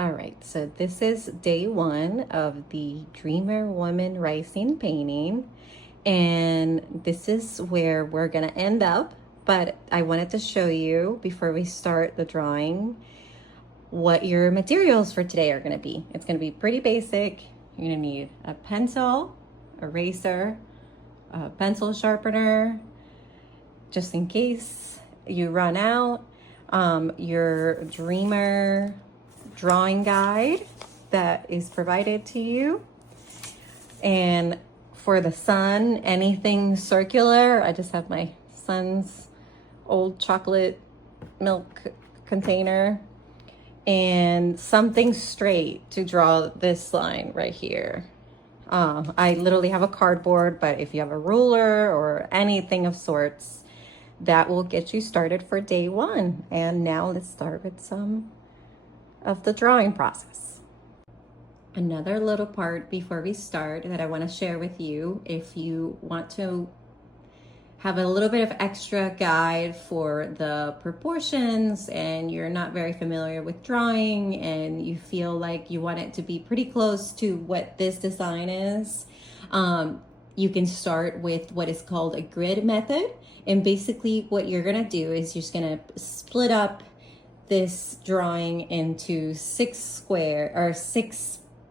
All right, so this is day one of the Dreamer Woman Rising painting, and this is where we're gonna end up, but I wanted to show you before we start the drawing what your materials for today are gonna be. It's gonna be pretty basic. You're gonna need a pencil, eraser, a pencil sharpener, just in case you run out, your Dreamer drawing guide that is provided to you. And for the sun, anything circular. I just have my son's old chocolate milk container and something straight to draw this line right here. I literally have a cardboard, but if you have a ruler or anything of sorts, that will get you started for day one. And now let's start with some of the drawing process. Another little part before we start that I want to share with you, if you want to have a little bit of extra guide for the proportions and you're not very familiar with drawing and you feel like you want it to be pretty close to what this design is, you can start with what is called a grid method. And basically what you're gonna do is you're just gonna split up this drawing into six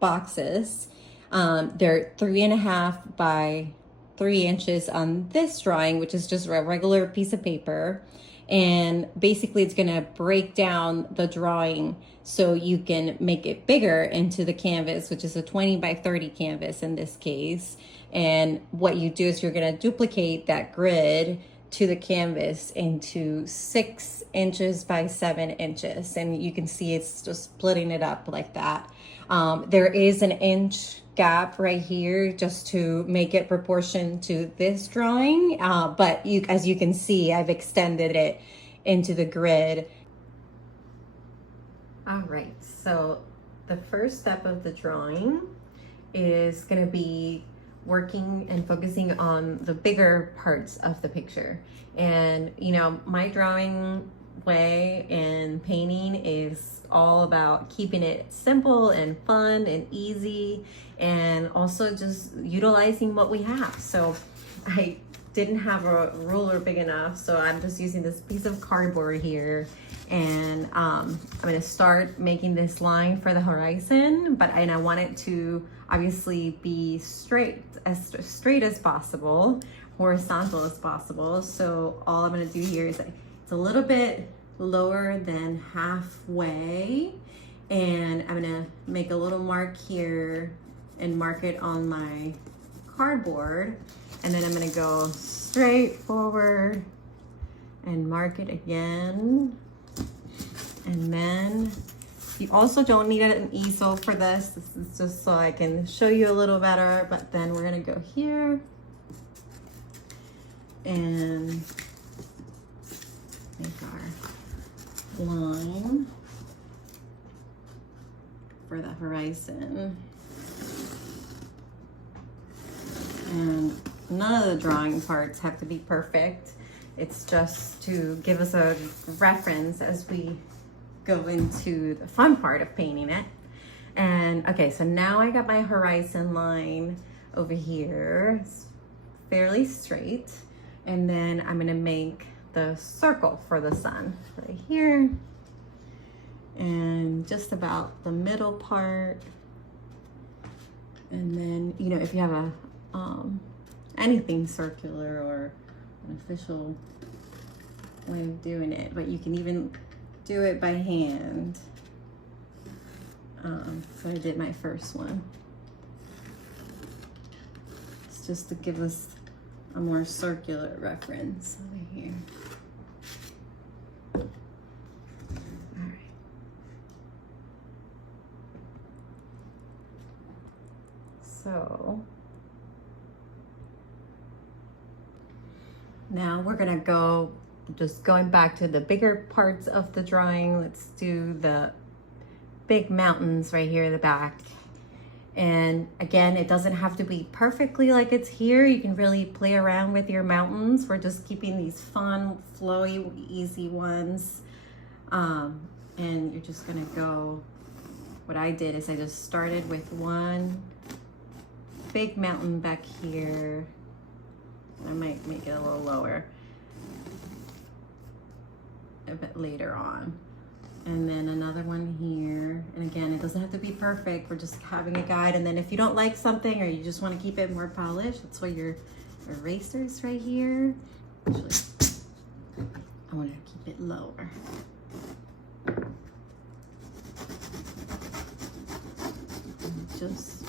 boxes. They're 3.5 by 3 inches on this drawing, which is just a regular piece of paper. And basically it's gonna break down the drawing so you can make it bigger into the canvas, which is a 20 by 30 canvas in this case. And what you do is you're gonna duplicate that grid to the canvas into 6 inches by 7 inches. And you can see it's just splitting it up like that. There is an inch gap right here just to make it proportion to this drawing. But as you can see, I've extended it into the grid. All right, so the first step of the drawing is gonna be working and focusing on the bigger parts of the picture. And you know, my drawing way in painting is all about keeping it simple and fun and easy, and also just utilizing what we have. So I didn't have a ruler big enough, so I'm just using this piece of cardboard here. And I'm gonna start making this line for the horizon, and I want it to obviously be straight as possible, horizontal as possible. So all I'm gonna do here is it's a little bit lower than halfway, and I'm gonna make a little mark here and mark it on my cardboard, and then I'm gonna go straight forward and mark it again. And then you also don't need an easel for this. This is just so I can show you a little better, but then we're gonna go here and make our line for the horizon. And none of the drawing parts have to be perfect. It's just to give us a reference as we go into the fun part of painting it. And okay, so now I got my horizon line over here. It's fairly straight. And then I'm gonna make the circle for the sun right here. And just about the middle part. And then, you know, if you have a anything circular or an official way of doing it, but you can even do it by hand. So I did my first one. It's just to give us a more circular reference over here. All right. So now we're gonna go, just going back to the bigger parts of the drawing. Let's do the big mountains right here in the back. And again, it doesn't have to be perfectly like it's here. You can really play around with your mountains. We're just keeping these fun, flowy, easy ones. And you're just gonna go what I did is I just started with one big mountain back here. I might make it a little lower a bit later on. And then another one here. And again, it doesn't have to be perfect. We're just having a guide. And then if you don't like something or you just want to keep it more polished, that's why your eraser's right here. Actually, I want to keep it lower. And just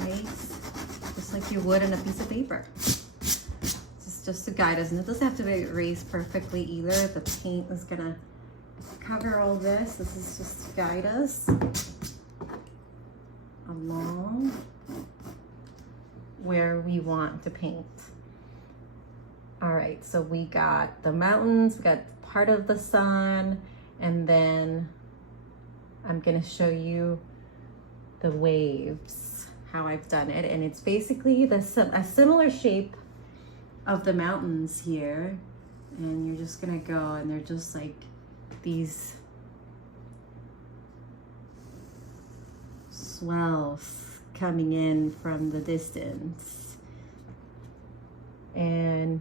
erase, just like you would on a piece of paper. It's just to guide us, and it doesn't have to be erased perfectly either. The paint is gonna cover all this. This is just to guide us along where we want to paint. All right, so we got the mountains, we got part of the sun, and then I'm gonna show you the waves, how I've done it. And it's basically a similar shape of the mountains here. And you're just gonna go, and they're just like these swells coming in from the distance. And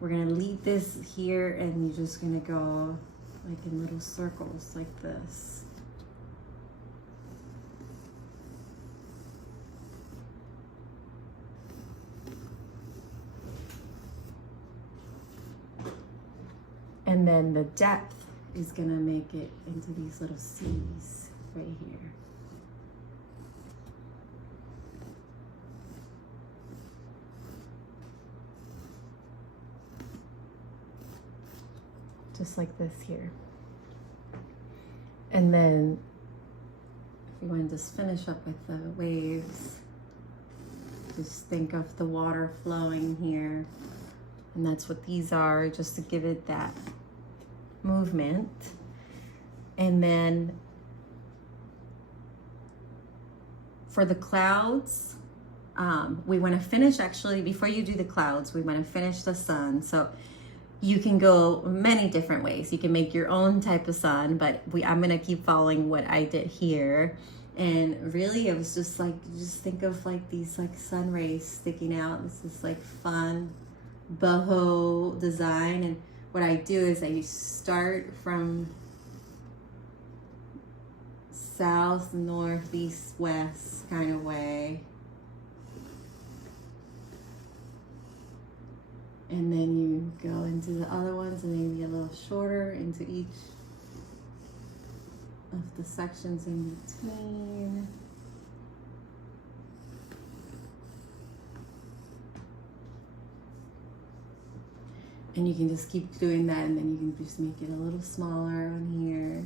we're gonna leave this here, and you're just gonna go like in little circles like this. And then the depth is gonna make it into these little C's right here. Just like this here. And then if you want to just finish up with the waves, just think of the water flowing here. And that's what these are, just to give it that movement. And then for the clouds, we want to finish, actually, before you do the clouds, we want to finish the sun. So you can go many different ways. You can make your own type of sun, but I'm gonna keep following what I did here. And really, it was just like, just think of like these like sun rays sticking out. This is like fun boho design. And what I do is I start from south, north, east, west kind of way. And then you go into the other ones and maybe a little shorter into each of the sections in between. And you can just keep doing that, and then you can just make it a little smaller on here.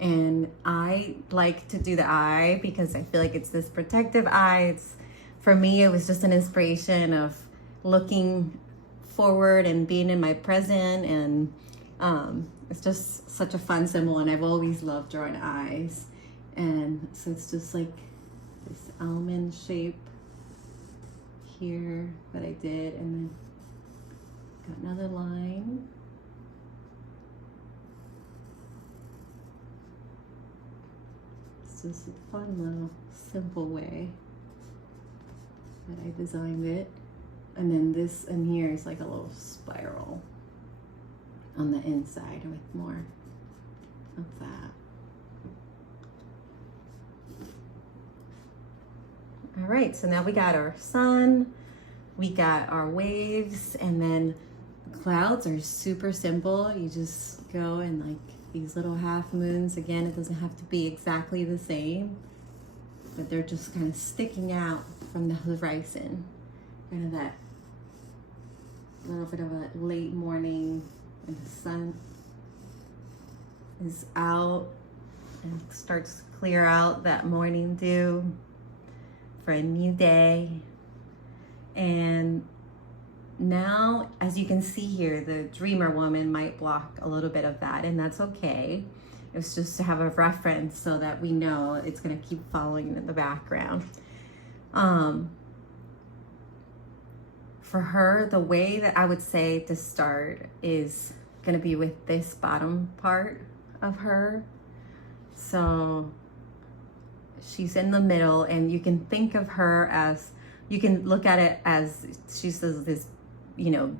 And I like to do the eye because I feel like it's this protective eye. For me, it was just an inspiration of looking forward and being in my present. And it's just such a fun symbol. And I've always loved drawing eyes. And so it's just like this almond shape here that I did. And then got another line. This is a fun little simple way that I designed it. And then this in here is like a little spiral on the inside with more of that. All right, so now we got our sun, we got our waves, and then the clouds are super simple. You just go and like these little half moons. Again, it doesn't have to be exactly the same, but they're just kind of sticking out from the horizon. Kind of that little bit of a late morning when the sun is out and starts to clear out, that morning dew for a new day. And now, as you can see here, the dreamer woman might block a little bit of that, and that's okay. It's just to have a reference so that we know it's going to keep following in the background. For her, the way that I would say to start is going to be with this bottom part of her. So she's in the middle, and you can think of her as, you can look at it as she says this, you know,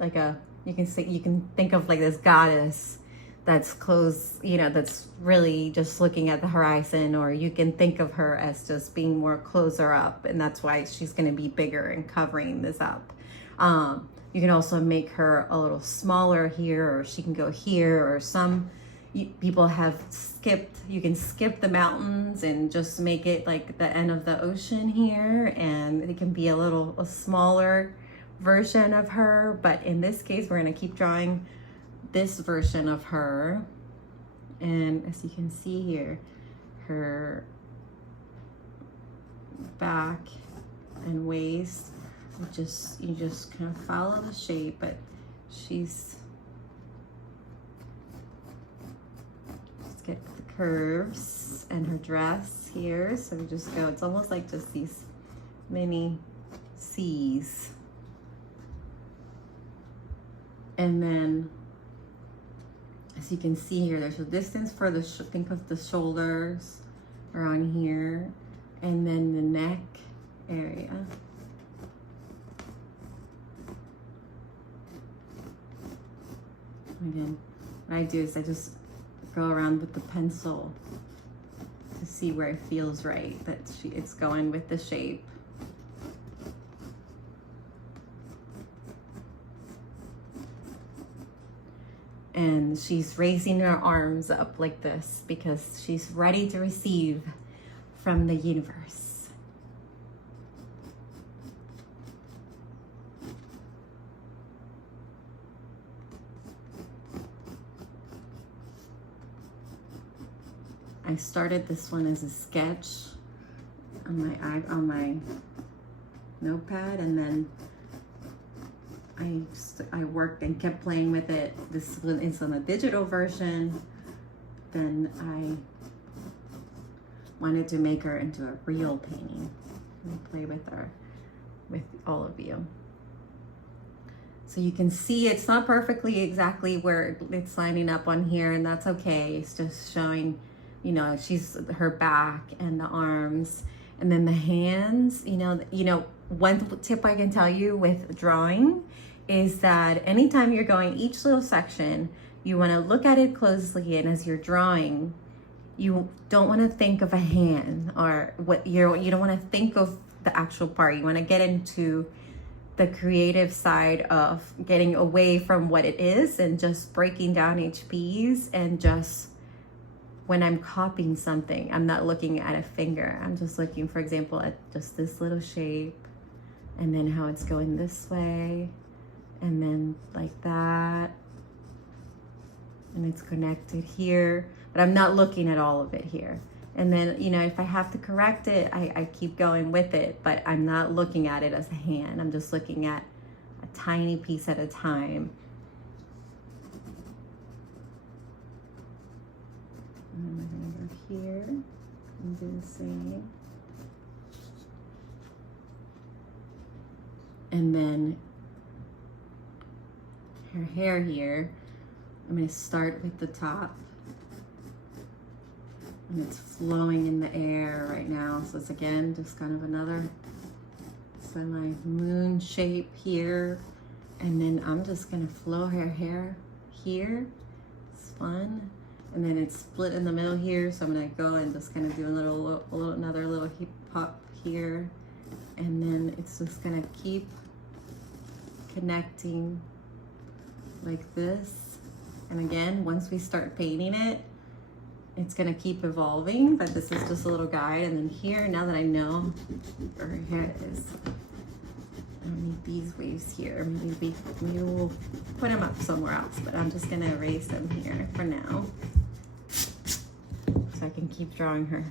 like a, you can think of like this goddess that's close, you know, that's really just looking at the horizon, or you can think of her as just being more closer up, and that's why she's going to be bigger and covering this up. You can also make her a little smaller here, or she can go here, or some people have skipped, you can skip the mountains and just make it like the end of the ocean here, and it can be a smaller version of her. But in this case, we're going to keep drawing this version of her. And as you can see here, her back and waist, you just kind of follow the shape, but let's get the curves and her dress here. So we just go, it's almost like just these mini C's. And then, as you can see here, there's a distance for the, think of the shoulders around here, and then the neck area. Again, what I do is I just go around with the pencil to see where it feels right, that it's going with the shape. And she's raising her arms up like this because she's ready to receive from the universe. I started this one as a sketch on my notepad, and then I worked and kept playing with it. This one is on a digital version. Then I wanted to make her into a real painting and play with her, with all of you. So you can see it's not perfectly exactly where it's lining up on here, and that's okay. It's just showing, you know, her back and the arms, and then the hands. You know, one tip I can tell you with drawing is that anytime you're going each little section, you want to look at it closely, and as you're drawing, you don't want to think of a hand or you don't want to think of the actual part. You want to get into the creative side of getting away from what it is and just breaking down each piece. And just when I'm copying something, I'm not looking at a finger. I'm just looking, for example, at just this little shape, and then how it's going this way, and then like that, and it's connected here, but I'm not looking at all of it here. And then, you know, if I have to correct it, I keep going with it, but I'm not looking at it as a hand. I'm just looking at a tiny piece at a time. And then I'm gonna go here and do the same. And then her hair here, I'm going to start with the top, and it's flowing in the air right now. So it's again just kind of another semi moon shape here, and then I'm just going to flow her hair here. It's fun. And then it's split in the middle here, so I'm going to go and just kind of do another little hip hop here, and then it's just going to keep connecting like this. And again, once we start painting it, it's gonna keep evolving, but this is just a little guide. And then here, now that I know where her hair is, I need these waves here. Maybe we'll put them up somewhere else, but I'm just gonna erase them here for now, so I can keep drawing her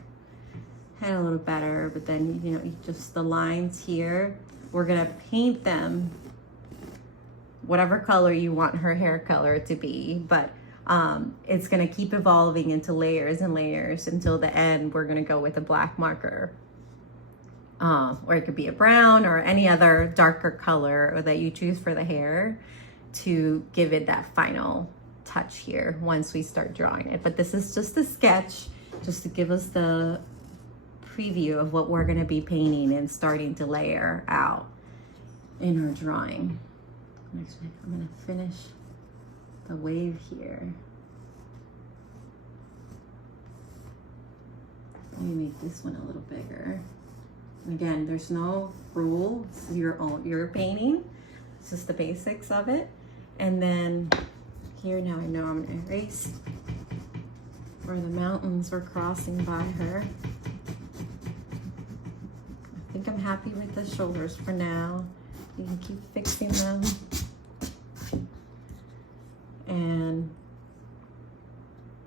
head a little better. But then, you know, just the lines here, we're gonna paint them whatever color you want her hair color to be, but it's gonna keep evolving into layers and layers until the end. We're gonna go with a black marker, or it could be a brown or any other darker color that you choose for the hair to give it that final touch here once we start drawing it. But this is just a sketch, just to give us the preview of what we're going to be painting and starting to layer out in our drawing. Actually, I'm going to finish the wave here. Let me make this one a little bigger. Again, there's no rule. It's your painting. It's just the basics of it. And then here, now I know I'm gonna erase where the mountains were crossing by her. I think I'm happy with the shoulders for now. You can keep fixing them. And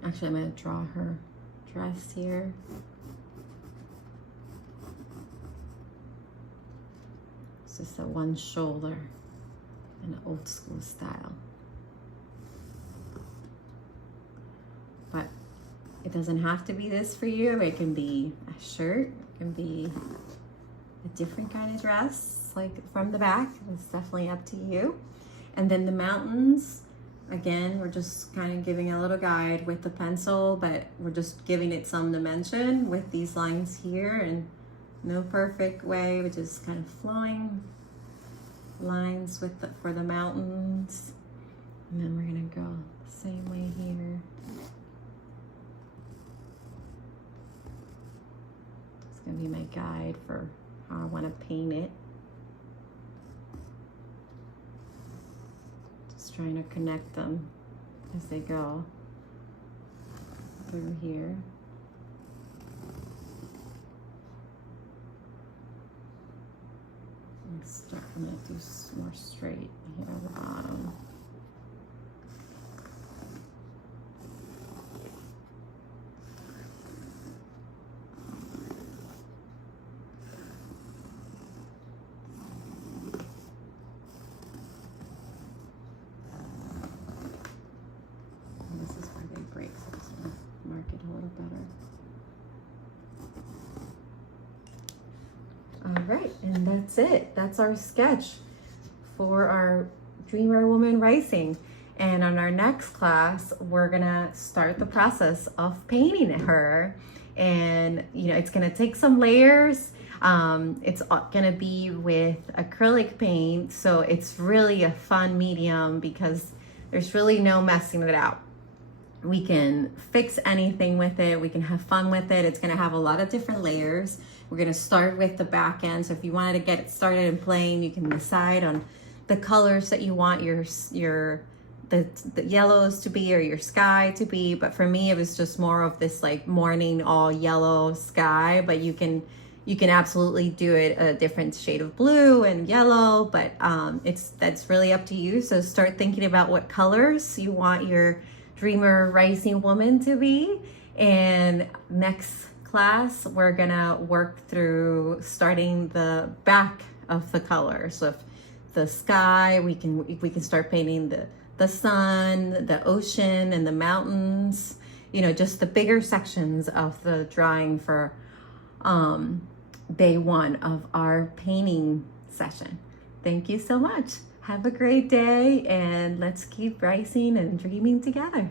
actually I'm gonna draw her dress here. It's just a one shoulder in an old school style. But it doesn't have to be this for you. It can be a shirt, it can be a different kind of dress, like from the back. It's definitely up to you. And then the mountains, again, we're just kind of giving a little guide with the pencil, but we're just giving it some dimension with these lines here, and no perfect way, but just kind of flowing lines with for the mountains. And then we're gonna go the same way here. It's gonna be my guide for how I want to paint it. Just trying to connect them as they go through here. I'm going to do more straight here at the bottom. And this is where they break, so I'm just going to mark it a little better. All right, and that's it. That's our sketch for our Dreamer Woman Rising. And on our next class, we're gonna start the process of painting her. And it's gonna take some layers. It's gonna be with acrylic paint, so it's really a fun medium because there's really no messing it out. We can fix anything with it. We can have fun with it. It's gonna have a lot of different layers. We're gonna start with the back end. So if you wanted to get it started in plain, you can decide on the colors that you want the yellows to be or your sky to be. But for me, it was just more of this like morning all yellow sky, but you can absolutely do it a different shade of blue and yellow, but that's really up to you. So start thinking about what colors you want your Dreamer Rising Woman to be. And next class, we're gonna work through starting the back of the color. So if the sky, we can start painting the sun, the ocean, and the mountains, just the bigger sections of the drawing for day one of our painting session. Thank you so much. Have a great day, and let's keep rising and dreaming together.